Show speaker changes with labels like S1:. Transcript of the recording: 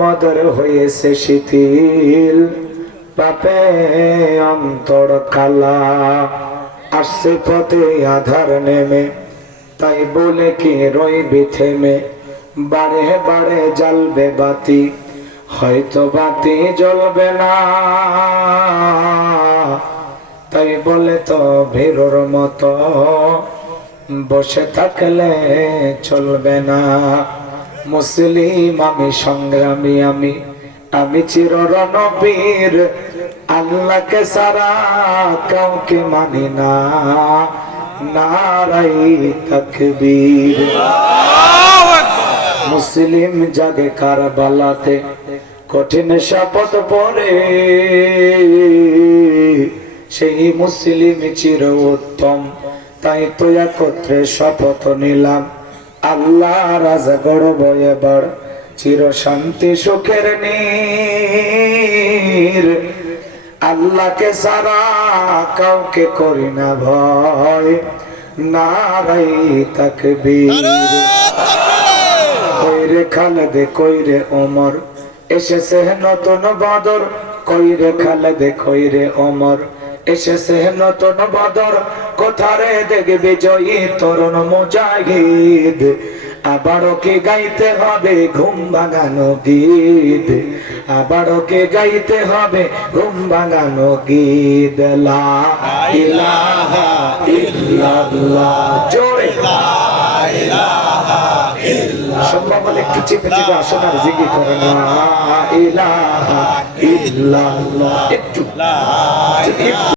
S1: আমাদের হয়েছে শিথিল। পাপে অন্তর কালা। আসছে পথে আধার নেমে। তাই বলে কি রইবি থেমে? বারে বারে জ্বালবে বাতি। হয়তো বাতি জ্বলবে না। তাই বলে তো ভীরুর মতো। বসে থাকলে চলবে না। মুসলিম, আমি সংগ্রামী, আমি আমি চির রণবীর আল্লাহকে সারা কাউকে মানি না। নারাই তকবীর। মুসলিম জাগে কারবালাতে কঠিন শপথ পরে সেই মুসলিম চির উত্তম, তাই তো একত্রে শপথ নিলাম। আল্লাহ রাজা গড়ব এবার। চির শান্তি, সুখের নীর। আল্লাহকে সারা কাউকে করি না ভয়। নারাই তাকবীর। কইরে খালেদে, কইরে ওমর। এসেছে নতুন বদর। কইরে খালেদে, কইরে ওমর। এসেছে নতুন বদর। কোথারে দেখবে জয়ী তরুণ মুজাহিদ? আবারও কে গাইতে হবে ঘুম ভাঙানো গীত? আবারও কে গাইতে হবে ঘুম ভাঙানো গীত? লা সম্ভব হলে একটু চেপে চেপে আসুন আর জিগি করে না ইলাহা ইল্লাল্লাহ। একটু একটু।